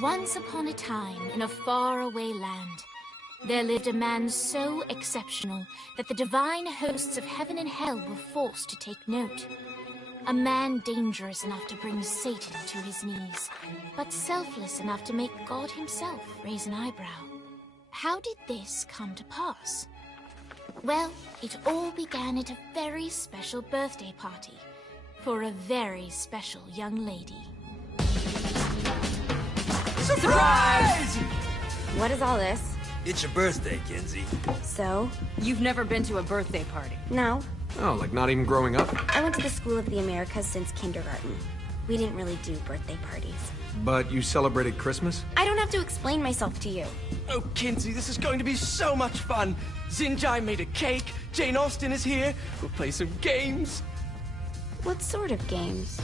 Once upon a time, in a faraway land, there lived a man so exceptional that the divine hosts of heaven and hell were forced to take note. A man dangerous enough to bring Satan to his knees, but selfless enough to make God himself raise an eyebrow. How did this come to pass? Well, it all began at a very special birthday party for a very special young lady. Surprise! What is all this? It's your birthday, Kinsey. So? You've never been to a birthday party? No. Oh, like not even growing up? I went to the School of the Americas since kindergarten. We didn't really do birthday parties. But you celebrated Christmas? I don't have to explain myself to you. Oh, Kinsey, this is going to be so much fun. Xinjai made a cake, Jane Austen is here, we'll play some games. What sort of games?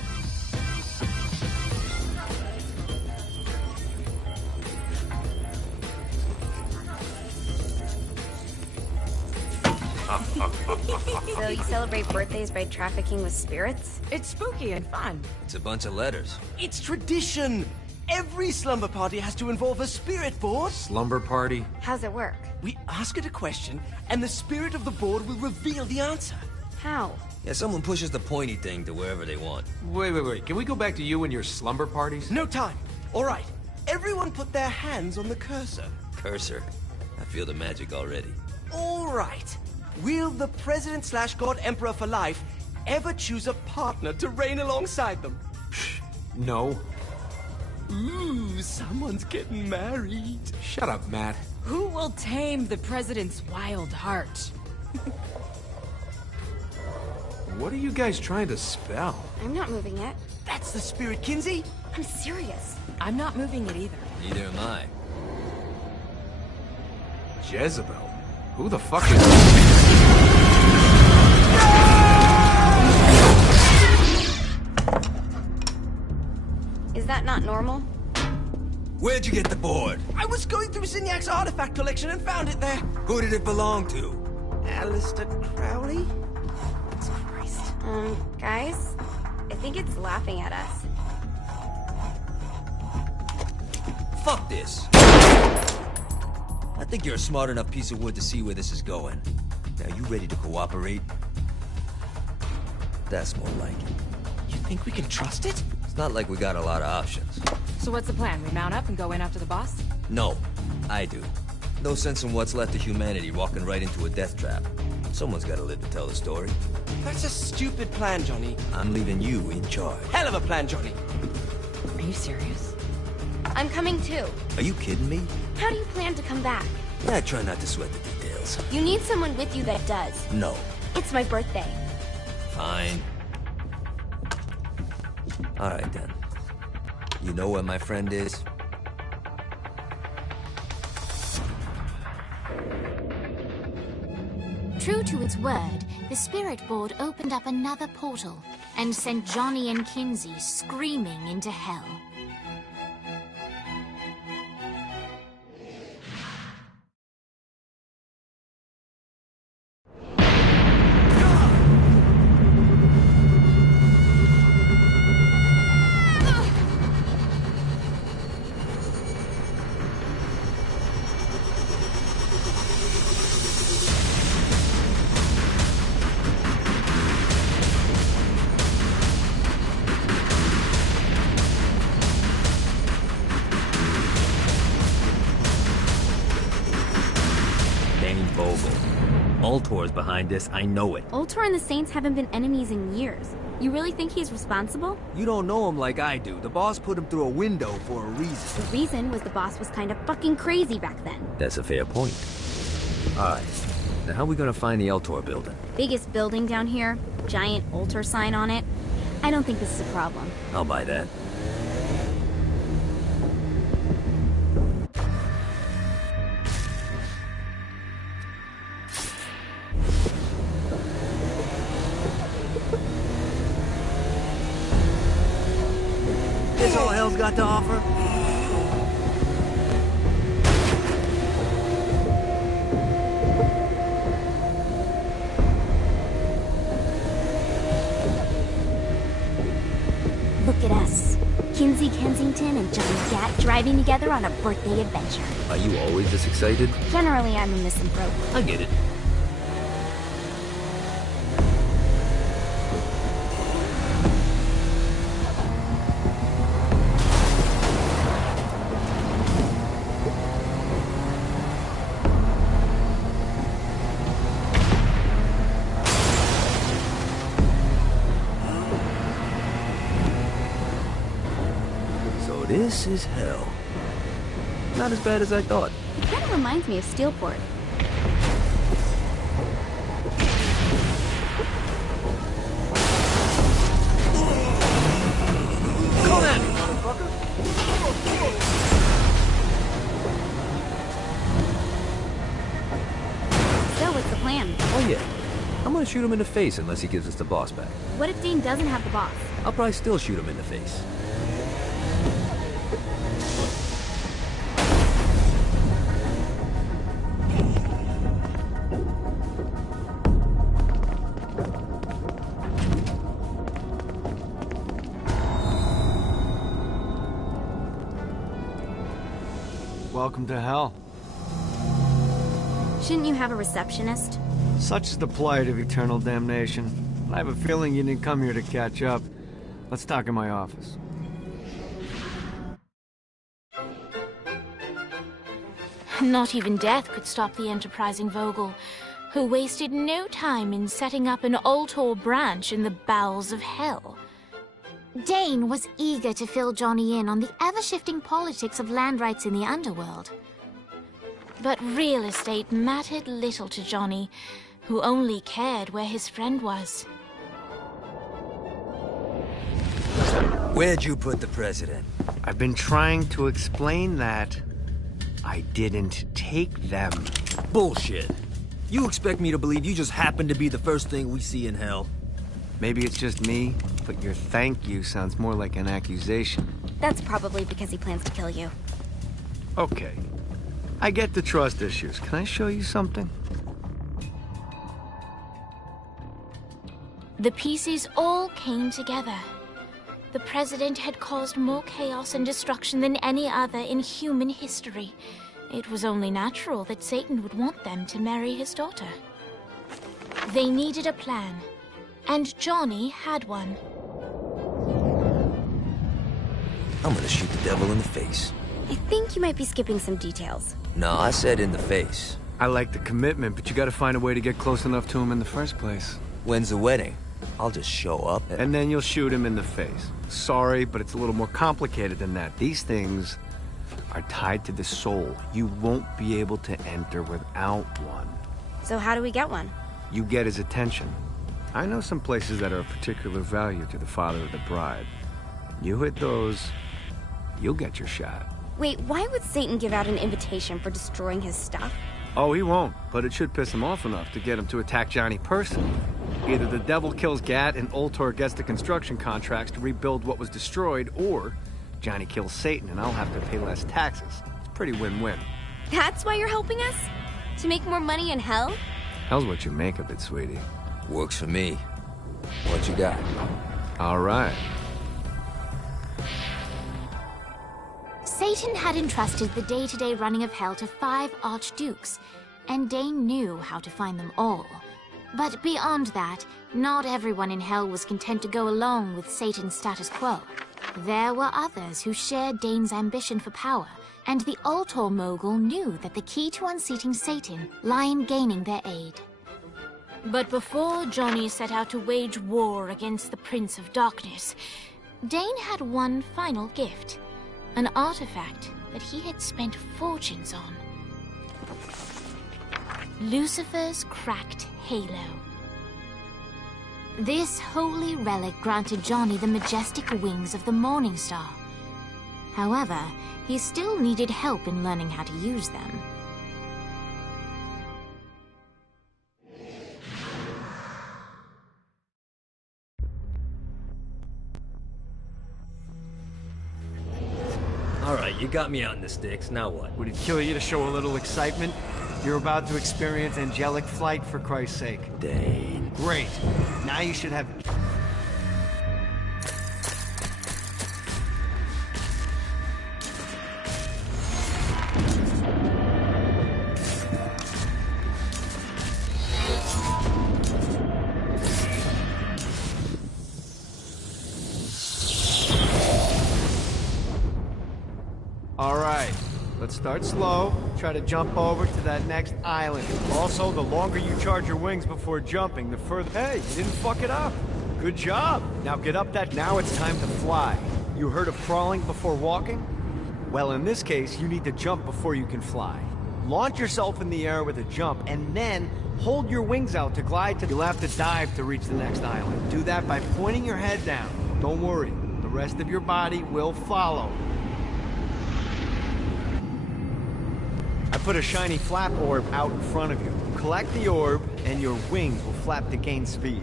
So you celebrate birthdays by trafficking with spirits? It's spooky and fun. It's a bunch of letters. It's tradition. Every slumber party has to involve a spirit board. Slumber party? How's it work? We ask it a question, and the spirit of the board will reveal the answer. How? Yeah, someone pushes the pointy thing to wherever they want. Wait. Can we go back to you and your slumber parties? No time. All right. Everyone put their hands on the cursor. Cursor. I feel the magic already. All right. Will the President/God Emperor for life ever choose a partner to reign alongside them? No. Ooh, someone's getting married. Shut up, Matt. Who will tame the president's wild heart? What are you guys trying to spell? I'm not moving it. That's the spirit, Kinsey. I'm serious. I'm not moving it either. Neither am I. Jezebel? Who the fuck is... Is that not normal? Where'd you get the board? I was going through Signac's artifact collection and found it there. Who did it belong to? Aleister Crowley? Christ. Guys? I think it's laughing at us. Fuck this. I think you're a smart enough piece of wood to see where this is going. Now, you ready to cooperate? That's more like it. You think we can trust it? It's not like we got a lot of options. So what's the plan? We mount up and go in after the boss? No, I do. No sense in what's left of humanity walking right into a death trap. Someone's gotta live to tell the story. That's a stupid plan, Johnny. I'm leaving you in charge. Hell of a plan, Johnny. Are you serious? I'm coming too. Are you kidding me? How do you plan to come back? Yeah, I try not to sweat the details. You need someone with you that does. No. It's my birthday. Fine. Alright then. You know where my friend is? True to its word, the spirit board opened up another portal and sent Johnny and Kinsey screaming into hell. Ultor's behind this, I know it. Ultor and the Saints haven't been enemies in years. You really think he's responsible? You don't know him like I do. The boss put him through a window for a reason. The reason was the boss was kind of fucking crazy back then. That's a fair point. Alright, now how are we gonna find the Ultor building? Biggest building down here, giant Ultor sign on it. I don't think this is a problem. I'll buy that. This all hell's got to offer? Look at us. Kinsey Kensington and Johnny Gat driving together on a birthday adventure. Are you always this excited? Generally, I'm a misanthrope. I get it. This is hell. Not as bad as I thought. It kind of reminds me of Steelport. Come at me, motherfucker! So, what's the plan? Oh yeah. I'm gonna shoot him in the face unless he gives us the boss back. What if Dane doesn't have the boss? I'll probably still shoot him in the face. Welcome to hell. Shouldn't you have a receptionist? Such is the plight of eternal damnation. I have a feeling you didn't come here to catch up. Let's talk in my office. Not even death could stop the enterprising Vogel, who wasted no time in setting up an Ultor branch in the bowels of hell. Dane was eager to fill Johnny in on the ever-shifting politics of land rights in the underworld. But real estate mattered little to Johnny, who only cared where his friend was. Where'd you put the president? I've been trying to explain that. I didn't take them. Bullshit. You expect me to believe you just happened to be the first thing we see in hell? Maybe it's just me, but your thank you sounds more like an accusation. That's probably because he plans to kill you. Okay. I get the trust issues. Can I show you something? The pieces all came together. The president had caused more chaos and destruction than any other in human history. It was only natural that Satan would want them to marry his daughter. They needed a plan, and Johnny had one. I'm gonna shoot the devil in the face. I think you might be skipping some details. No, I said in the face. I like the commitment, but you gotta find a way to get close enough to him in the first place. When's the wedding? I'll just show up and then you'll shoot him in the face. Sorry, but it's a little more complicated than that. These things are tied to the soul. You won't be able to enter without one. So how do we get one? You get his attention. I know some places that are of particular value to the father of the bride. You hit those, you'll get your shot. Wait, why would Satan give out an invitation for destroying his stuff? Oh, he won't, but it should piss him off enough to get him to attack Johnny personally. Either the devil kills Gat and Ultor gets the construction contracts to rebuild what was destroyed, or Johnny kills Satan and I'll have to pay less taxes. It's pretty win-win. That's why you're helping us? To make more money in hell? Hell's what you make of it, sweetie. Works for me. What you got? All right. Satan had entrusted the day-to-day running of hell to 5 archdukes, and Dane knew how to find them all. But beyond that, not everyone in hell was content to go along with Satan's status quo. There were others who shared Dane's ambition for power, and the Ultor mogul knew that the key to unseating Satan lay in gaining their aid. But before Johnny set out to wage war against the Prince of Darkness, Dane had one final gift, an artifact that he had spent fortunes on. Lucifer's cracked halo. This holy relic granted Johnny the majestic wings of the Morning Star. However, he still needed help in learning how to use them. All right, you got me out in the sticks. Now what? Would it kill you to show a little excitement? You're about to experience angelic flight, for Christ's sake. Dane. Great. Now you should have... Start slow. Try to jump over to that next island. Also, the longer you charge your wings before jumping, the further... Hey, you didn't fuck it up. Good job. Now get up that... Now it's time to fly. You heard of crawling before walking? Well, in this case, you need to jump before you can fly. Launch yourself in the air with a jump, and then hold your wings out to glide to... You'll have to dive to reach the next island. Do that by pointing your head down. Don't worry. The rest of your body will follow. I put a shiny flap orb out in front of you. Collect the orb, and your wings will flap to gain speed.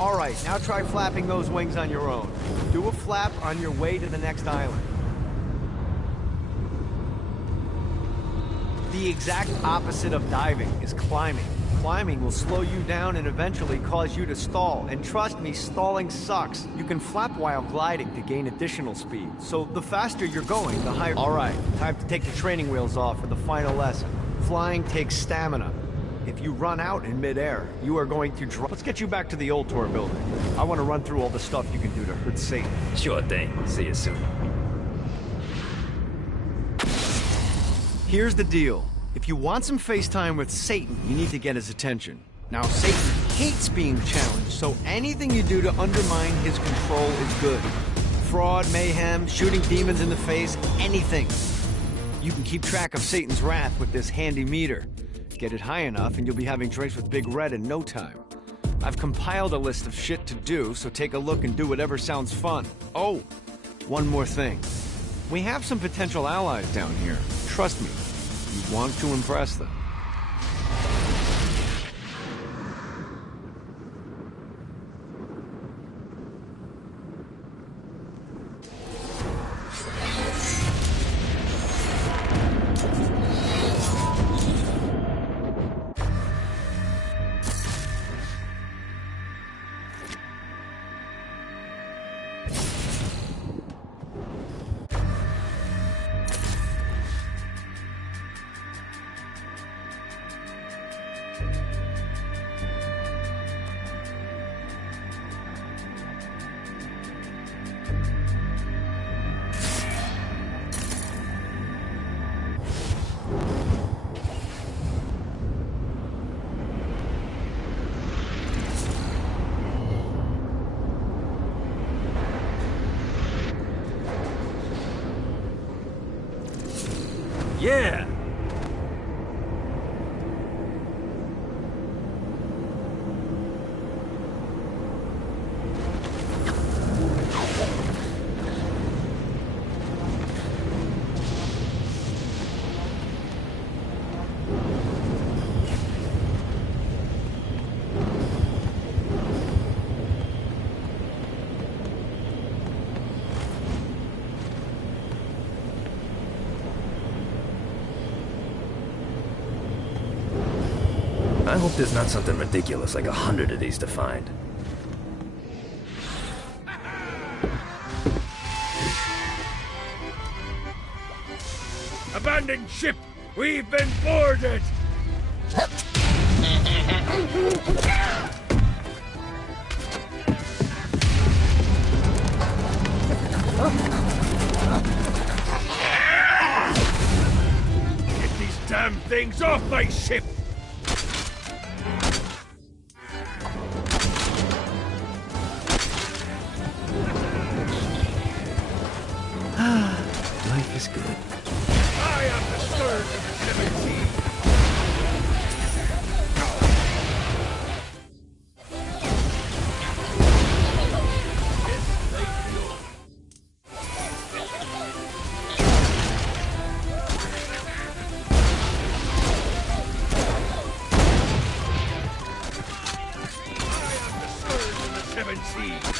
Alright, now try flapping those wings on your own. Do a flap on your way to the next island. The exact opposite of diving is climbing. Climbing will slow you down and eventually cause you to stall. And trust me, stalling sucks. You can flap while gliding to gain additional speed. So the faster you're going, the higher... Alright, time to take the training wheels off for the final lesson. Flying takes stamina. If you run out in midair, you are going to drop. Let's get you back to the old tour building. I want to run through all the stuff you can do to hurt Satan. Sure thing. See you soon. Here's the deal. If you want some FaceTime with Satan, you need to get his attention. Now, Satan hates being challenged, so anything you do to undermine his control is good. Fraud, mayhem, shooting demons in the face, anything. You can keep track of Satan's wrath with this handy meter. Get it high enough and you'll be having drinks with Big Red in no time. I've compiled a list of shit to do, so take a look and do whatever sounds fun. Oh, one more thing. We have some potential allies down here. Trust me, you want to impress them. Yeah! I hope there's not something ridiculous like 100 of these to find. Abandoned ship! We've been boarded! Get these damn things off my ship! Life is good. I am the scourge of the seven seas. I am the scourge of the seven seas.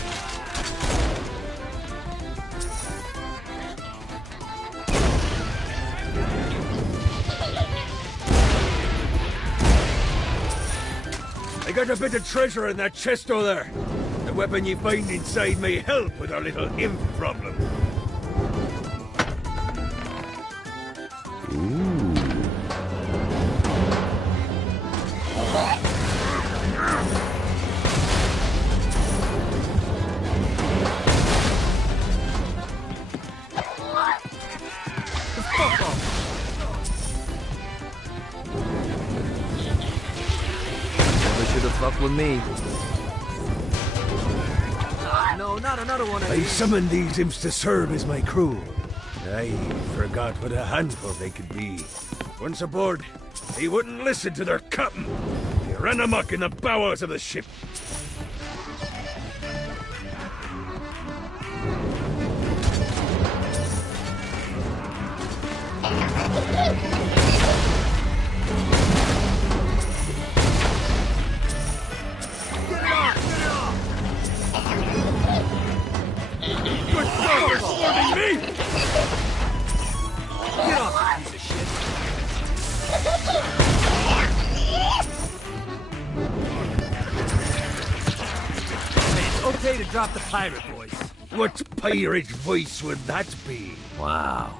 I got a bit of treasure in that chest over there. The weapon you find inside may help with our little imp problem. the fuck with me. No, not another one of I these. summoned these imps to serve as my crew. I forgot what a handful they could be. Once aboard, they wouldn't listen to their captain. They ran amok in the bowels of the ship. Good God, they're swarming me! Get off, you piece of shit. It's okay to drop the pirate voice. What pirate voice would that be? Wow.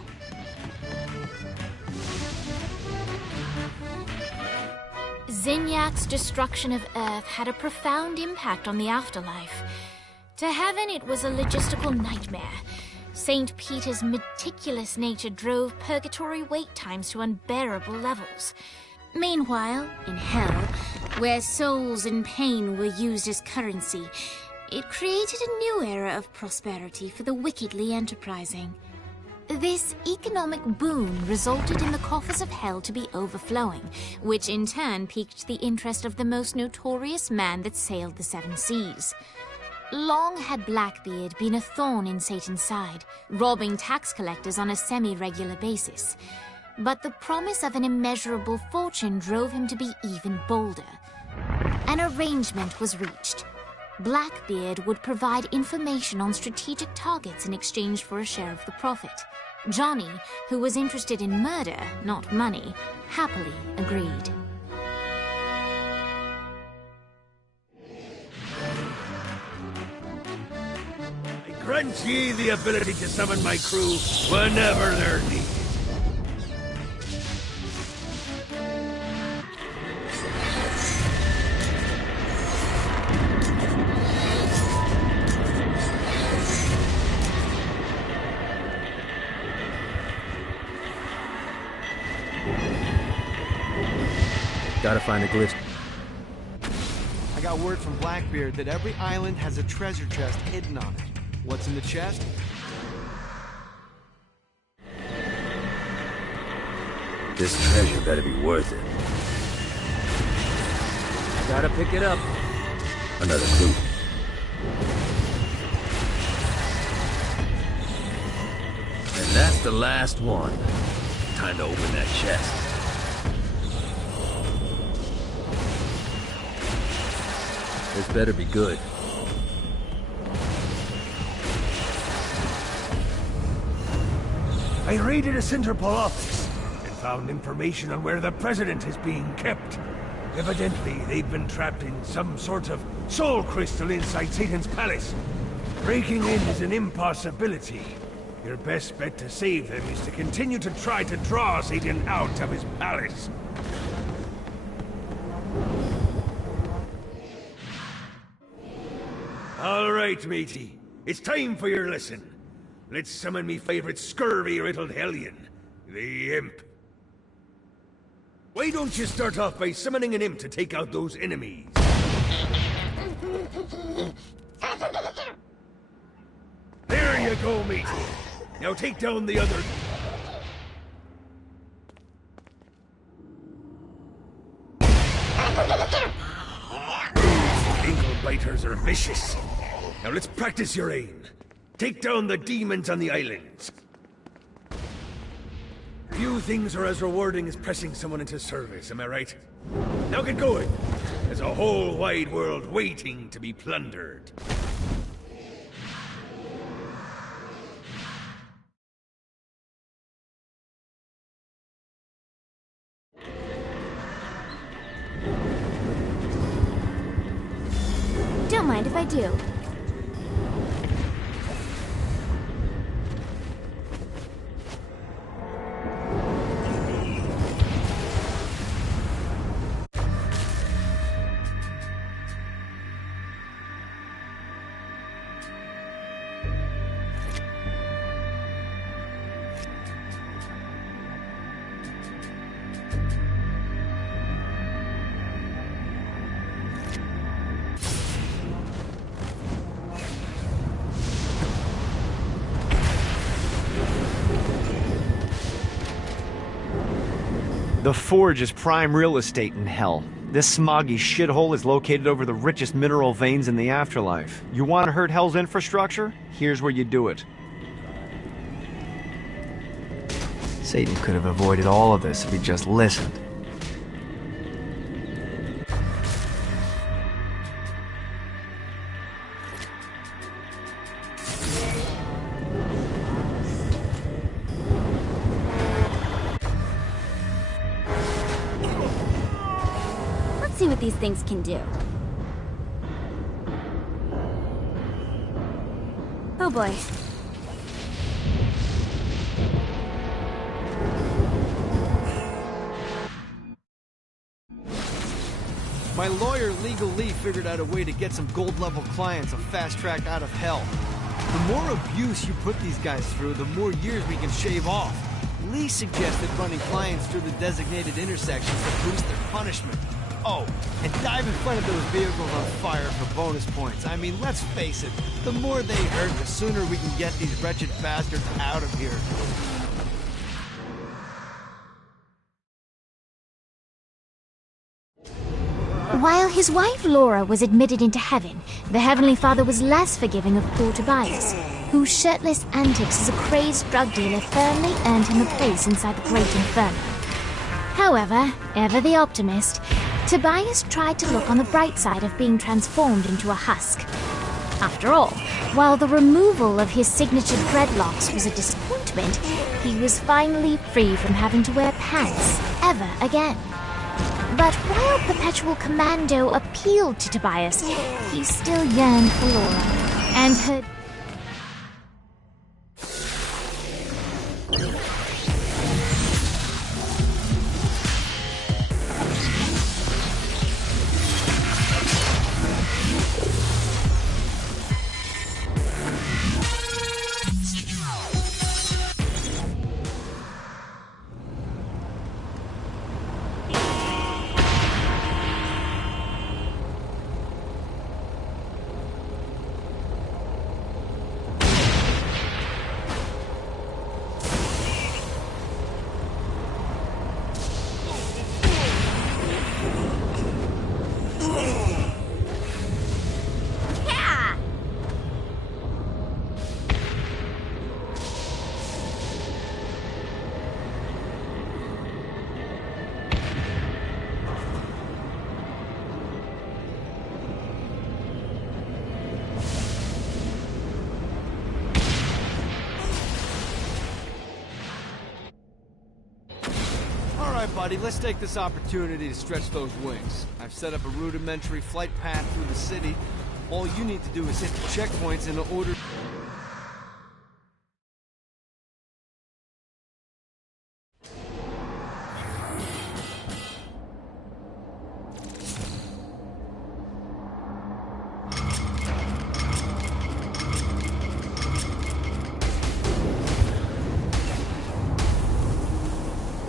Zinyak's destruction of Earth had a profound impact on the afterlife. To heaven, it was a logistical nightmare. St. Peter's meticulous nature drove purgatory wait times to unbearable levels. Meanwhile, in hell, where souls in pain were used as currency, it created a new era of prosperity for the wickedly enterprising. This economic boom resulted in the coffers of hell to be overflowing, which in turn piqued the interest of the most notorious man that sailed the seven seas. Long had Blackbeard been a thorn in Satan's side, robbing tax collectors on a semi-regular basis. But the promise of an immeasurable fortune drove him to be even bolder. An arrangement was reached. Blackbeard would provide information on strategic targets in exchange for a share of the profit. Johnny, who was interested in murder, not money, happily agreed. I grant ye the ability to summon my crew whenever they're needed. Gotta find a glyph. I got word from Blackbeard that every island has a treasure chest hidden on it. What's in the chest? This treasure better be worth it. Gotta pick it up. Another clue. And that's the last one. Time to open that chest. This better be good. I raided a Centerpol office and found information on where the president is being kept. Evidently, they've been trapped in some sort of soul crystal inside Satan's palace. Breaking in is an impossibility. Your best bet to save them is to continue to try to draw Satan out of his palace. All right, matey. It's time for your lesson. Let's summon me favorite scurvy-riddled hellion, the Imp. Why don't you start off by summoning an imp to take out those enemies? There you go, matey. Now take down the other... Ankle biters are vicious. Now let's practice your aim. Take down the demons on the islands. Few things are as rewarding as pressing someone into service, am I right? Now get going. There's a whole wide world waiting to be plundered. Don't mind if I do. The Forge is prime real estate in hell. This smoggy shithole is located over the richest mineral veins in the afterlife. You want to hurt Hell's infrastructure? Here's where you do it. Satan could have avoided all of this if he just listened. Let's see what these things can do. Oh boy. My lawyer, Legal Lee, figured out a way to get some gold-level clients a fast track out of hell. The more abuse you put these guys through, the more years we can shave off. Lee suggested running clients through the designated intersections to boost their punishment. Oh, and dive in front of those vehicles on fire for bonus points. I mean, let's face it, the more they hurt, the sooner we can get these wretched bastards out of here. While his wife Laura was admitted into heaven, the Heavenly Father was less forgiving of poor Tobias, whose shirtless antics as a crazed drug dealer firmly earned him a place inside the Great Inferno. However, ever the optimist, Tobias tried to look on the bright side of being transformed into a husk. After all, while the removal of his signature dreadlocks was a disappointment, he was finally free from having to wear pants ever again. But while Perpetual Commando appealed to Tobias, he still yearned for Laura, and her... Buddy, let's take this opportunity to stretch those wings. I've set up a rudimentary flight path through the city. All you need to do is hit the checkpoints in order...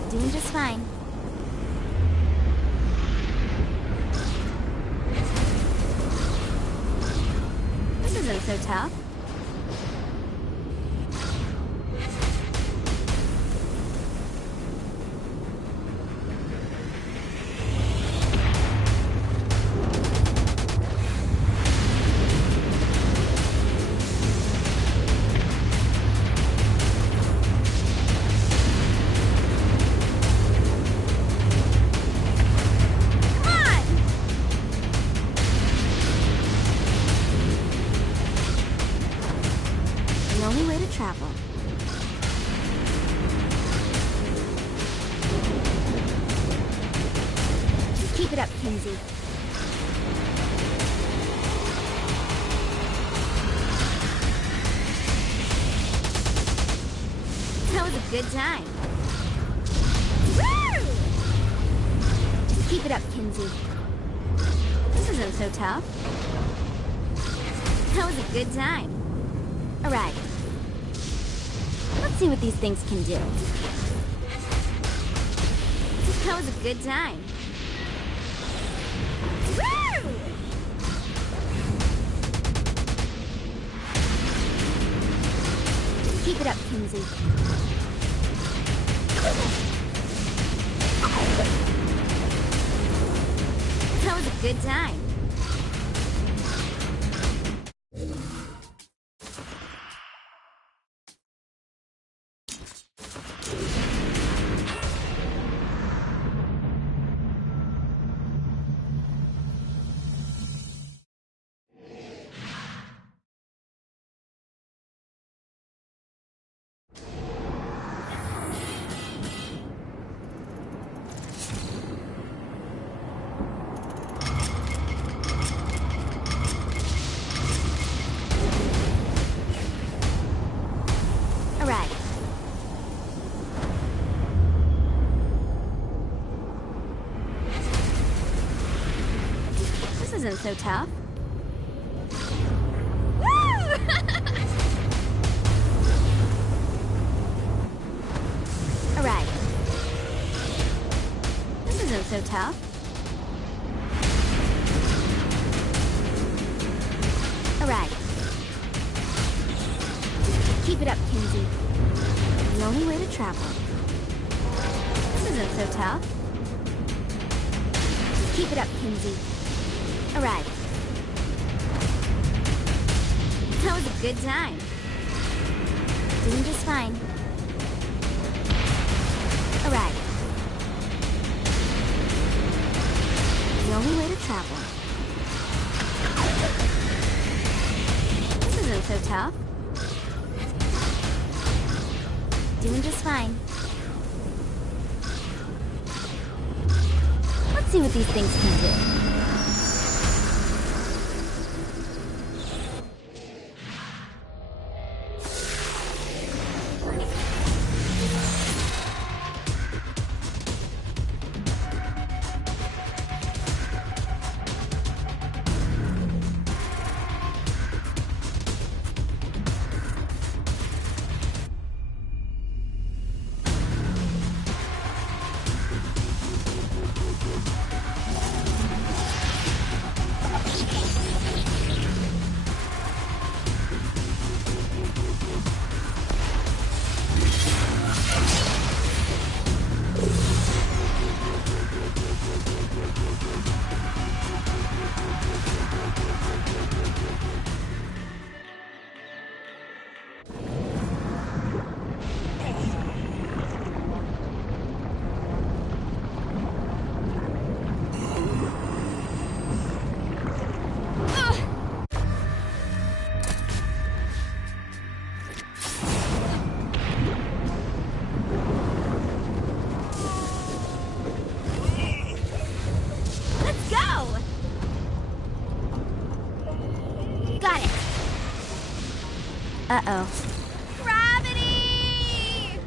Doing just fine. This isn't so tough. Travel. Just keep it up, Kinsey. That was a good time. Woo! Just keep it up, Kinsey. This isn't so tough. That was a good time. All right. Let's see what these things can do. That was a good time. Woo! Keep it up, Kinsey. a good time. Isn't so tough. Woo! Alright. This isn't so tough. Alright. Keep it up, Kinsey. The only way to travel. This isn't so tough. Keep it up, Kinsey. Alright. That was a good time. Doing just fine. Alright. The only way to travel. This isn't so tough. Doing just fine. Let's see what these things can do. Uh-oh. Gravity!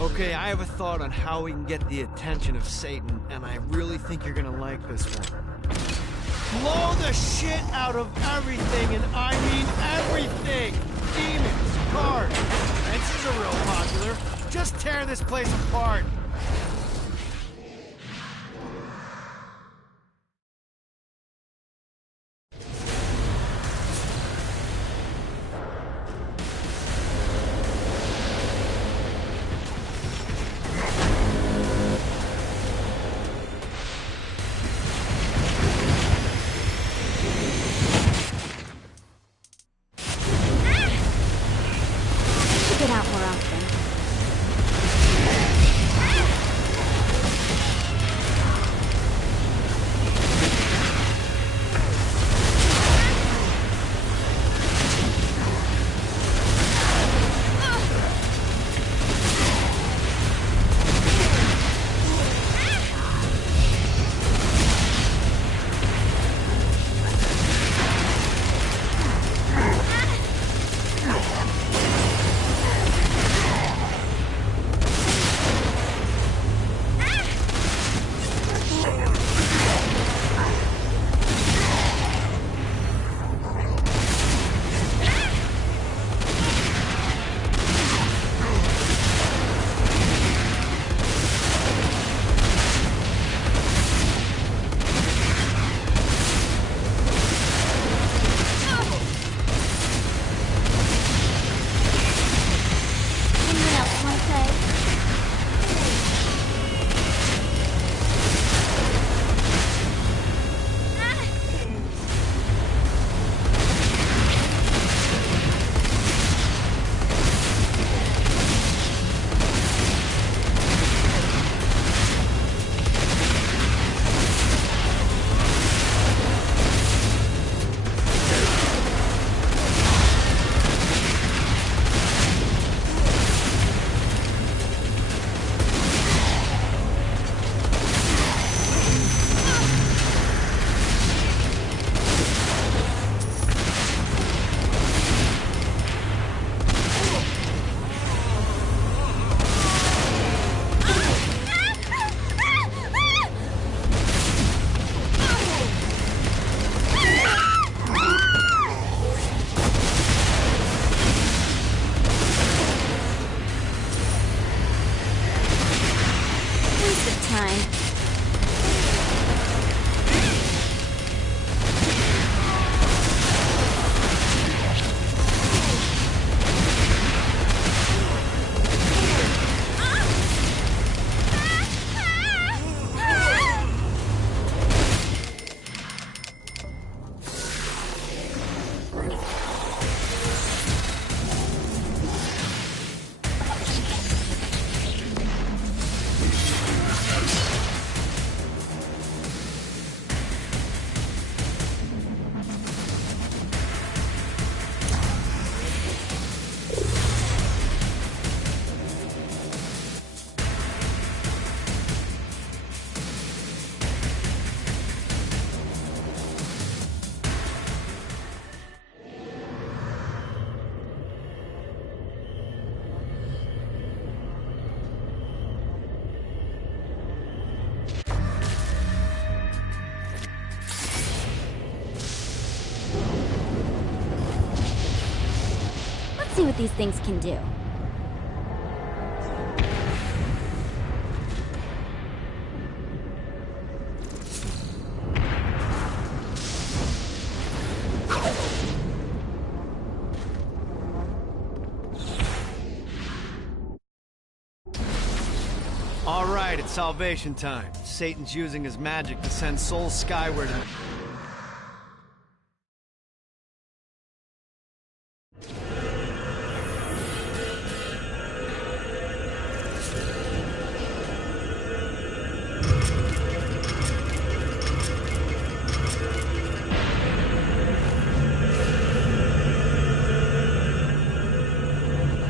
Okay, I have a thought on how we can get the attention of Satan, and I really think you're gonna like this one. Blow the shit out of everything, and I mean everything! Demons, cars, fences are real popular. Just tear this place apart. Get out more often. Let's see what these things can do. All right, it's salvation time. Satan's using his magic to send souls skyward.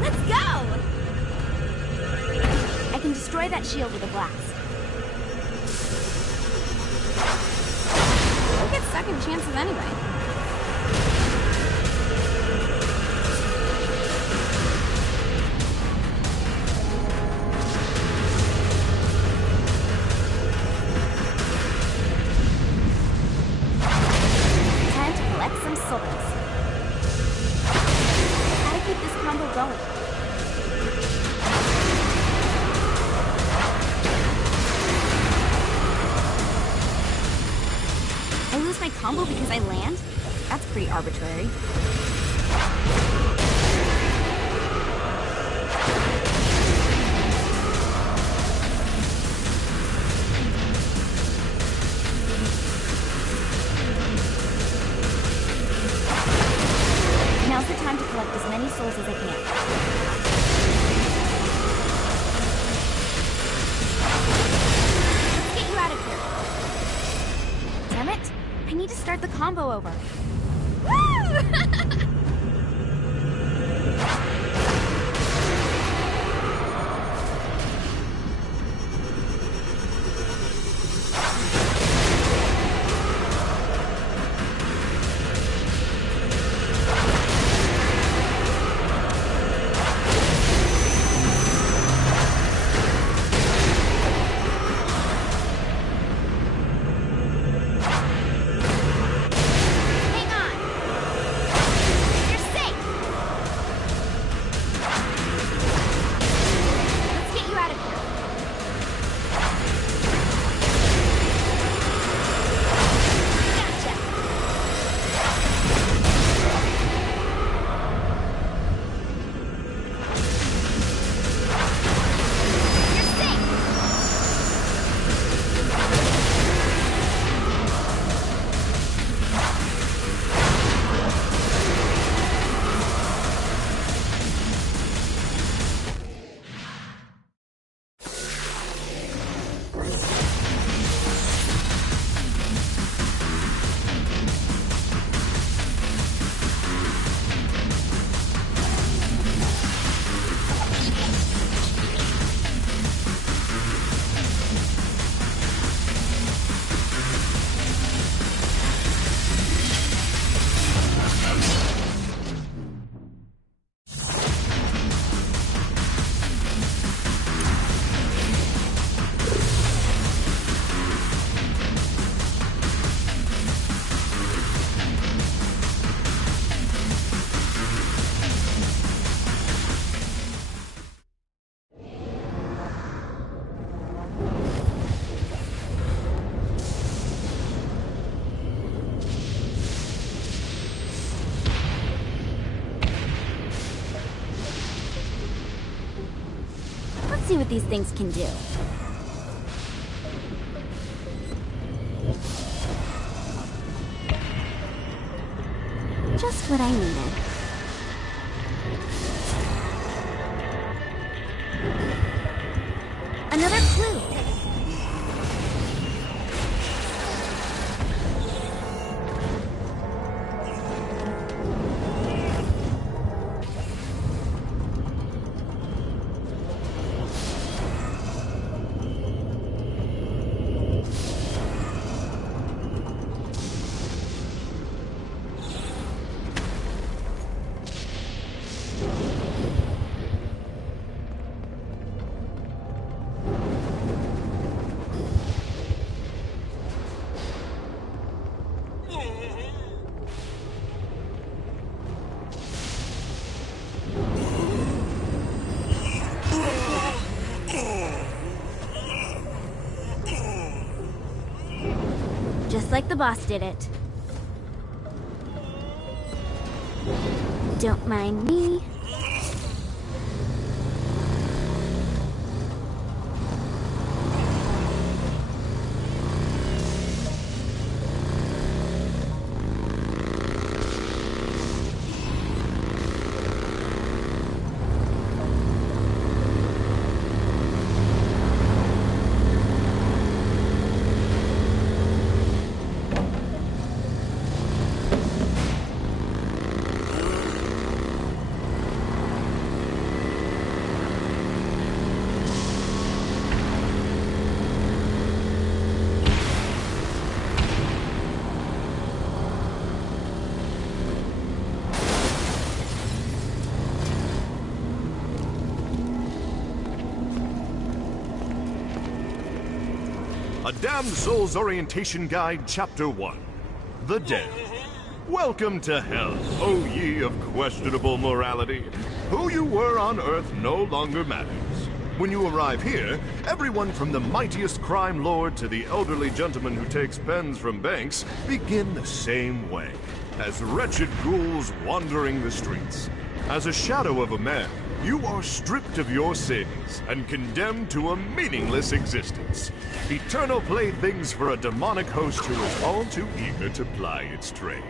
Let's go! I can destroy that shield with a blast. We'll get second chances anyway. Time to collect some souls. Gotta keep this combo going. I lose my combo because I land? That's pretty arbitrary. Now's the time to collect as many souls as I can. Let's get you out of here. Damn it! I need to start the combo over. Woo! Hang on! You're safe! Let's get you out of here. Gotcha! You're safe! Let's see what these things can do. Just what I needed. Another clue. like the boss did it. Don't mind me. A Damned Souls Orientation Guide, Chapter 1. The Dead. Welcome to hell, O ye of questionable morality. Who you were on Earth no longer matters. When you arrive here, everyone from the mightiest crime lord to the elderly gentleman who takes pens from banks begin the same way, as wretched ghouls wandering the streets. As a shadow of a man, you are stripped of your sins and condemned to a meaningless existence. Eternal playthings for a demonic host who is all too eager to ply its trade.